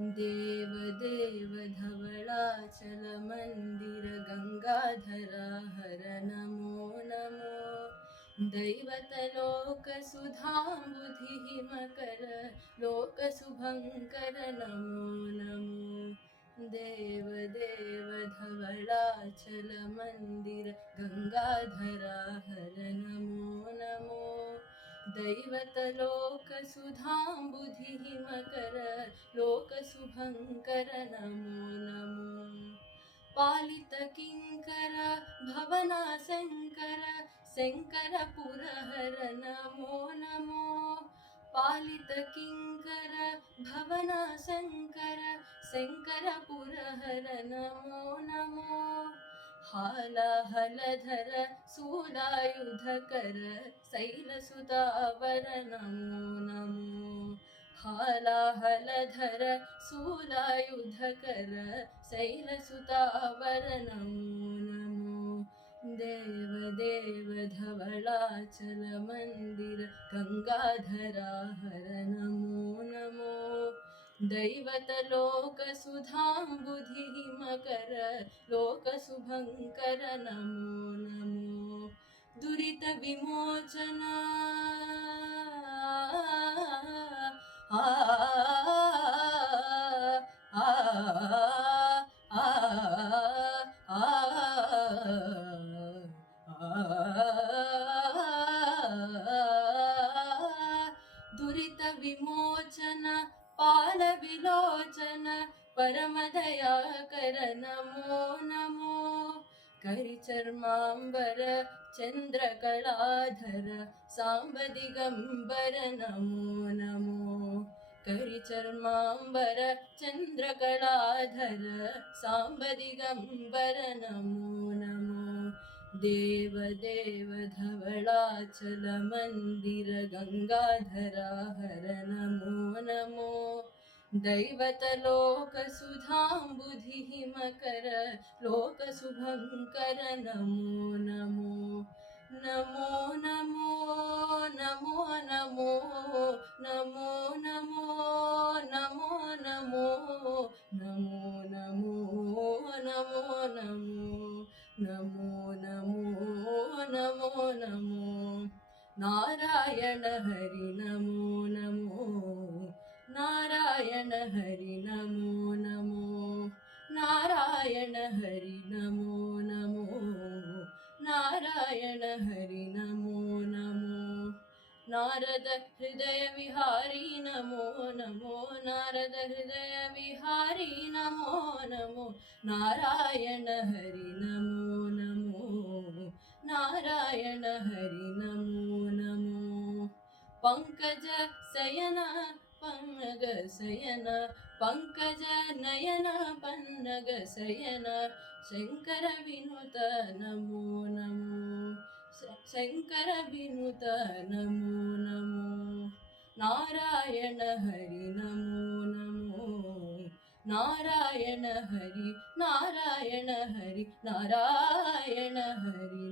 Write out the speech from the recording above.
देव देव धवलाचल मंदिर गंगाधरा हर नमो नमो। दैवत लोक सुधांबुधि हिमकर लोक शुभंकर नमो नमो। देव देव धवलाचल मंदिर गंगाधरा हर नमो नमो। दैवत लोक सुधांबुधि हिमकर लोक शुभंकर नमो नमो। पालित किंकर भवना शंकर शंकर पुरहर नमो नमो। पालित किंकर भवना शंकर शंकर पुरहर नमो नमो। हालाहलधर शूलायुधकर शैलसुतावर नमो नमो। हालाहलधर शूलायुधकर शैलसुतावर नमो नमो। देव देव धवलाचल मंदिर गंगाधरा हर नमो नमो। दैवत लोक सुधांबुधि हिमकर लोक शुभंकर नमो नमो। दुरित विमोचन आ आ आ दुरित विमोचन पाल विलोचन परम दयाकर नमो नमो। करिचर्मांबर चंद्रकलाधर सांब दिगंबर नमो नमो। करिचर्मांबर चंद्रकलाधर सांब दिगंबर नमो नमो। देव देव धवलाचल मंदिर गंगाधरा हर नमो नमो। दैवत लोक सुधांबुधि हिमकर लोक शुभंकर नमो नमो। नमो नमो नमो नमो नमो नमो नमो नमो नमो नमो नमो नमो नमो नमो नमो। नारायण हरि नमो नमो। नारायण हरि नमो नमो। नारायण हरि नमो नमो। नारायण हरि नमो नमो। नारद हृदय विहारी नमो नमो। नारद हृदय विहारी नमो नमो। नारायण हरि नमो नमो। नारायण हरि नमो नमो। पंकज शयन पन्नग शयन पंकज नयन पन्नग शयन शंकर विनुत नमो नमो। शंकर विनुत नमो नमो। नारायण हरि नमो नमो। नारायण हरि नारायण हरि नारायण हरि